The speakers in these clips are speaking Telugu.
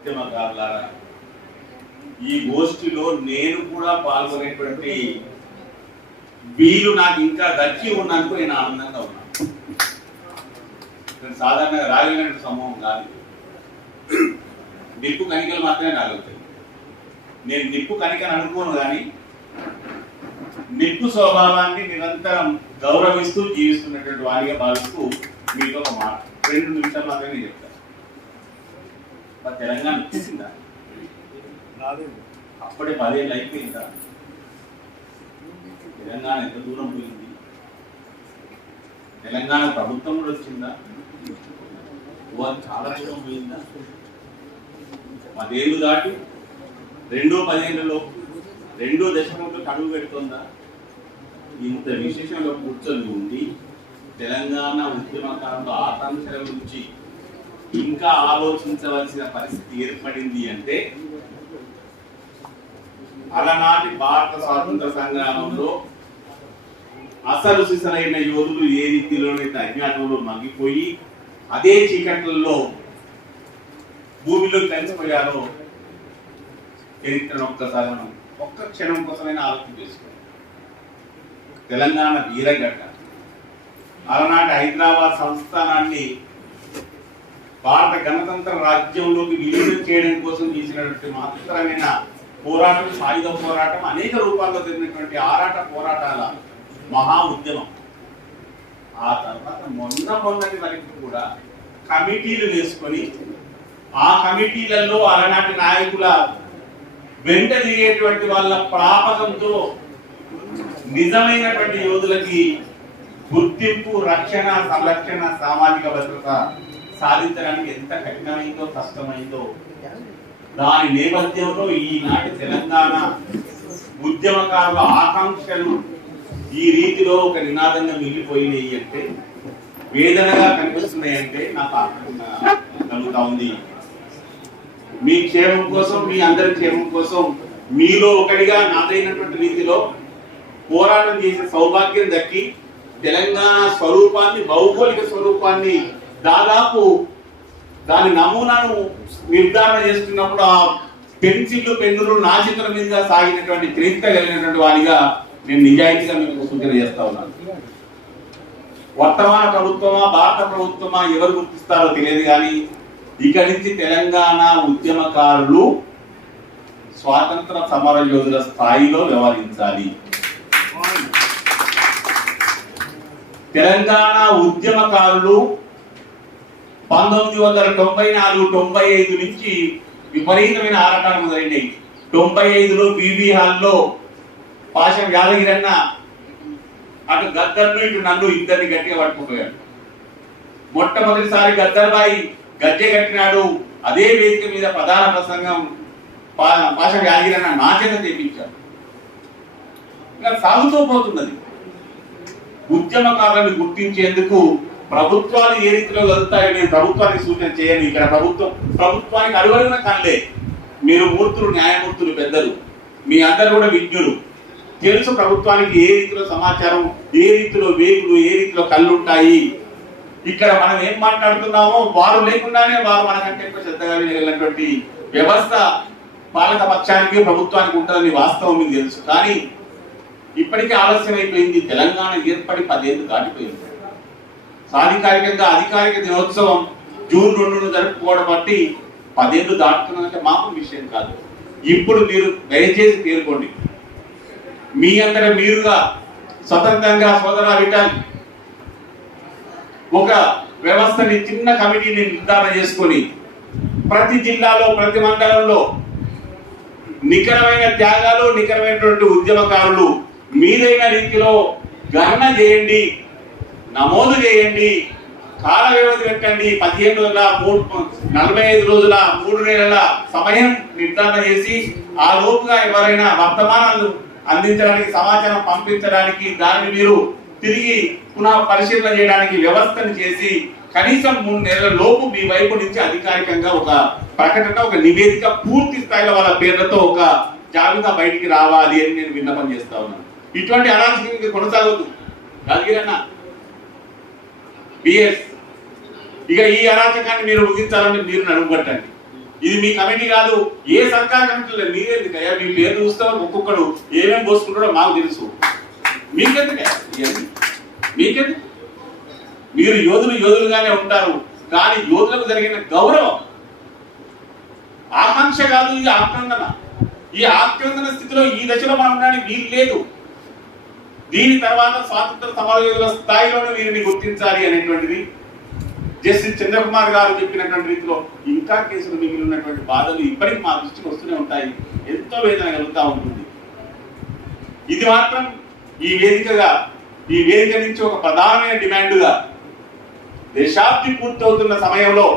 ఉద్యమకారులారా, ఈ గోష్ఠిలో నేను కూడా పాల్గొనేటువంటి వీలు నాకు ఇంకా దక్కి ఉన్నందుకు నేను ఆనందంగా ఉన్నాను. సాధారణంగా రాగలిగినటువంటి సమూహం కాదు. నిప్పు కణికలు మాత్రమే రాగలుగుతాయి. నేను నిప్పు కణికను అనుకోను, కానీ నిప్పు స్వభావాన్ని నిరంతరం గౌరవిస్తూ జీవిస్తున్నటువంటి వారిగా భావిస్తూ మీతో ఒక మాట 2 నిమిషాలు మాత్రమే నేను చెప్తాను. తెలంగాణ వచ్చేసిందా? అప్పుడే 10 ఏళ్ళు అయిపోయిందా? తెలంగాణ ఎంత దూరం పోయింది? తెలంగాణ ప్రభుత్వం కూడా వచ్చిందా? చాలా దూరం పోయిందా? 10 ఏళ్ళు దాటి 2 10 2 దశకంలోకి అడుగు పెడుతుందా? ఇంత విశేషంగా కూర్చొని ఉండి తెలంగాణ ఉద్యమకారుల ఆకాంక్షల గురించి ఇంకా ఆలోచించవలసిన పరిస్థితి ఏర్పడింది అంటే అలనాటి భారత స్వాతంత్ర సంగ్రామంలో అసలు సిసలైన యోధులు ఏ రీతిలోనైతే అజ్ఞానంలో మగ్గిపోయి అదే చీకట్లలో భూమిలో కలిసిపోయారో చరిత్రను ఒక్కసారి మనం ఒక్క క్షణం కోసమైనా ఆలోచన చేసుకోవాలి. తెలంగాణ వీరగడ్డ అలనాటి హైదరాబాద్ సంస్థానాన్ని భారత గణతంత్ర రాజ్యంలోకి విలీనం చేయడం కోసం చేసినటువంటి మాత్రమైన పోరాటం, సాయుధ పోరాటం, అనేక రూపాల్లో జరిగినటువంటి ఆరాట పోరాటాల మహా ఉద్యమం. ఆ తర్వాత మొన్నటి వరకు కూడా కమిటీలు వేసుకొని ఆ కమిటీలలో అలనాటి నాయకుల వెంట తిరిగేటువంటి వాళ్ళ ప్రాపకంతో నిజమైనటువంటి యోధులకి గుర్తింపు, రక్షణ, సంరక్షణ, సామాజిక భద్రత సాధించడానికి ఎంత కఠినమైందో, కష్టమైందో దాని నేపథ్యంలో ఈనాటి తెలంగాణ ఉద్యమకారుల ఆకాంక్షలు ఈ రీతిలో ఒక నినాదంగా మిగిలిపోయినాయి అంటే, వేదనగా కనిపిస్తున్నాయి అంటే నాకు కలుగుతా ఉంది. మీ క్షేమం కోసం, మీ అందరి క్షేమం కోసం మీలో ఒకటిగా నాదైనటువంటి రీతిలో పోరాటం చేసే సౌభాగ్యం దక్కి తెలంగాణ స్వరూపాన్ని, భౌగోళిక స్వరూపాన్ని దాదాపు దాని నమూనాను నిర్ధారణ చేస్తున్నప్పుడు ఆ పెన్సిళ్ళు, పెన్నులు నా చేతుల మీదుగా సాగినటువంటి చరిత్ర కలిగినటువంటి వారిగా నేను నిజాయితీగా మీకు సూచన చేస్తా ఉన్నాను. వర్తమాన ప్రభుత్వమా, భారత ప్రభుత్వమా ఎవరు గుర్తిస్తారో తెలియదు, కానీ ఇక నుంచి తెలంగాణ ఉద్యమకారులు స్వాతంత్ర సమర యోధుల స్థాయిలో వ్యవహరించాలి. తెలంగాణ ఉద్యమకారులు 1994-95 నుంచి విపరీతమైన ఆరాటాలు మొదలైనవి. 95లో బీబీ హాల్లో పాషం యాదగిరన్న అటు గద్దర్ను ఇటు నన్ను ఇద్దరిని గట్టిగా పట్టుకుపోయాడు. మొట్టమొదటిసారి గద్దర్బాయి గద్దె కట్టినాడు. అదే వేదిక మీద ప్రధాన ప్రసంగం పాషం యాదగిరన్న నా చేత చేపించాడు. ఇలా సాగుతూ పోతున్నది. ఉద్యమకారులను గుర్తించేందుకు ప్రభుత్వాలు ఏ రీతిలో వెళ్తాయో నేను ప్రభుత్వానికి సూచన చేయను. ఇక్కడ ప్రభుత్వానికి అడుగడుగున కనలే. మీరు మూర్తులు, న్యాయమూర్తులు, పెద్దలు, మీ అందరు కూడా విజ్ఞులు. తెలుసు ప్రభుత్వానికి ఏ రీతిలో సమాచారం, ఏ రీతిలో వేగులు, ఏ రీతిలో కళ్ళు ఉంటాయి. ఇక్కడ మనం ఏం మాట్లాడుతున్నామో వారు లేకుండానే వారు మనకంటే ఎక్కువ శ్రద్ధగా వెళ్ళినటువంటి వ్యవస్థ పాలక పక్షానికి, ప్రభుత్వానికి ఉంటుందని వాస్తవం మీకు తెలుసు. కానీ ఇప్పటికే ఆలస్యం అయిపోయింది. తెలంగాణ ఏర్పడి 10 ఏళ్ళు దాటిపోయింది. సాధికారికంగా అధికారిక దినోత్సవం జూన్ 2ను జరుపుకోవడం బట్టి 10 ఏళ్ళు దాటుతున్నదంటే మామూలు విషయం కాదు. ఇప్పుడు మీరు దయచేసి పేర్కొండి. మీ అందరూ మీరుగా స్వతంత్రంగా సోదరా విఠల్ ఒక వ్యవస్థని, చిన్న కమిటీని నిర్ధారణ చేసుకొని ప్రతి జిల్లాలో, ప్రతి మండలంలో నికరమైన త్యాగాలు, నికరమైనటువంటి ఉద్యమకారులు మీదైన రీతిలో గణన చేయండి, నమోదు చేయండి, కాల వ్యవధి పెట్టండి. 15 రోజుల, 45 రోజుల, 3 నెలల సమయం నిర్ధారణ చేసి ఆ లోపుగా ఎవరైనా వర్తమానాలు అందించడానికి, సమాచారం పంపించడానికి, దానిని మీరు తిరిగి పునః పరిశీలన చేయడానికి వ్యవస్థను చేసి కనీసం 3 నెలల లోపు మీ వైపు నుంచి అధికారికంగా ఒక ప్రకటన, ఒక నివేదిక పూర్తి స్థాయిలో వాళ్ళ పేర్లతో ఒక జాబితా బయటికి రావాలి అని నేను విన్నపం చేస్తా ఉన్నాను. ఇటువంటి అరాచకం కొనసాగొద్దు. యాదగిరన్న, బిఎస్, ఇక ఈ అరాచకాన్ని మీరు ముగించాలని మీరు నడుపుకొట్టండి. ఇది మీ కమిటీ కాదు, ఏ సర్కార్ కమిటీలో మీరెందుకయ్యా? మీ పేరు చూస్తే ఒక్కొక్కడు ఏమేమి పోసుకుంటాడో మాకు తెలుసు. మీకెందుకయ్యా ఇవన్నీ? మీకెందుకు? మీరు యోధులుగానే ఉంటారు, కానీ యోధులకు జరిగిన గౌరవం ఆకాంక్ష కాదు, ఇది ఆక్రందన. ఈ ఆక్రందన స్థితిలో ఈ దశలో మనం ఉండడానికి వీలు లేదు. దీని తర్వాత స్వాతంత్ర సమరయోధుల స్థాయిలోనే వీరిని గుర్తించాలి అనేటువంటిది జస్టిస్ చంద్రకుమార్ గారు చెప్పినటువంటి రీతిలో ఇంకా కేసులు మిగిలి ఉన్నటువంటి బాధలు ఇప్పటికీ మా దృష్టికి వస్తూనే ఉంటాయి. ఎంతో వేదన కలుగుతూ ఉంటుంది. ఇది మాత్రం ఈ వేదిక నుంచి ఒక ప్రధానమైన డిమాండ్గా దశాబ్ది పూర్తవుతున్న సమయంలో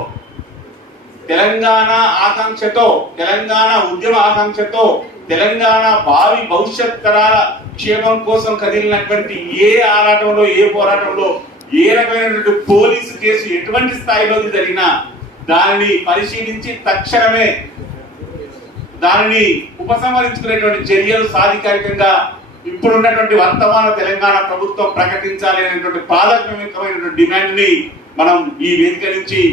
తెలంగాణ ఆకాంక్షతో, తెలంగాణ ఉద్యమ ఆకాంక్షతో, తెలంగాణ భావి భవిష్యత్ తరాల క్షేమం కోసం కదిలినటువంటి ఏ ఆరాటంలో, ఏ పోరాటంలో, ఏ రకమైనటువంటి పోలీసు కేసు ఎటువంటి స్థాయిలో జరిగినా దానిని పరిశీలించి తక్షణమే దానిని ఉపసంహరించుకునేటువంటి చర్యలు సాధికారికంగా ఇప్పుడున్నటువంటి వర్తమాన తెలంగాణ ప్రభుత్వం ప్రకటించాలి అనేటువంటి ప్రాథమికమైనటువంటి డిమాండ్ ని మనం ఈ వేదిక నుంచి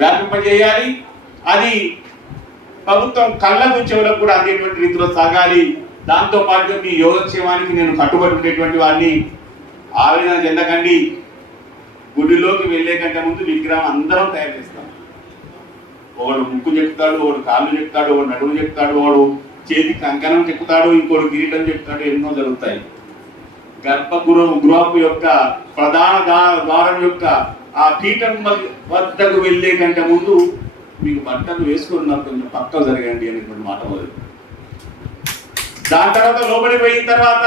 వ్యాపింపజేయాలి. అది ప్రభుత్వం కళ్ళకు చెవులకు కూడా అందేటువంటి రీతిలో సాగాలి. దాంతో పాటు మీ యోగక్షేమానికి నేను కట్టుబడి ఉండేటువంటి వారిని ఆవేదన చెందకండి. గుడిలోకి వెళ్లే కంటే ముందు విగ్రహం అందరం తయారు చేస్తాం. ఒకడు ముక్కు చెప్తాడు, ఒకడు కాళ్ళు చెప్తాడు, ఒకడు నడుము చెప్తాడు, ఒకడు చేతి కంకణం చెప్తాడు, ఇంకోటి కిరీటం చెప్తాడు. ఎన్నో జరుగుతాయి. గృహపు యొక్క ప్రధాన ద్వారం యొక్క ఆ పీఠం వద్దకు వెళ్లే కంటే ముందు మీకు బట్టలు వేసుకున్నారు, కొంచెం పక్కకు జరగండి అనేటువంటి మాట మొదలు. దాని తర్వాత లోబడి పోయిన తర్వాత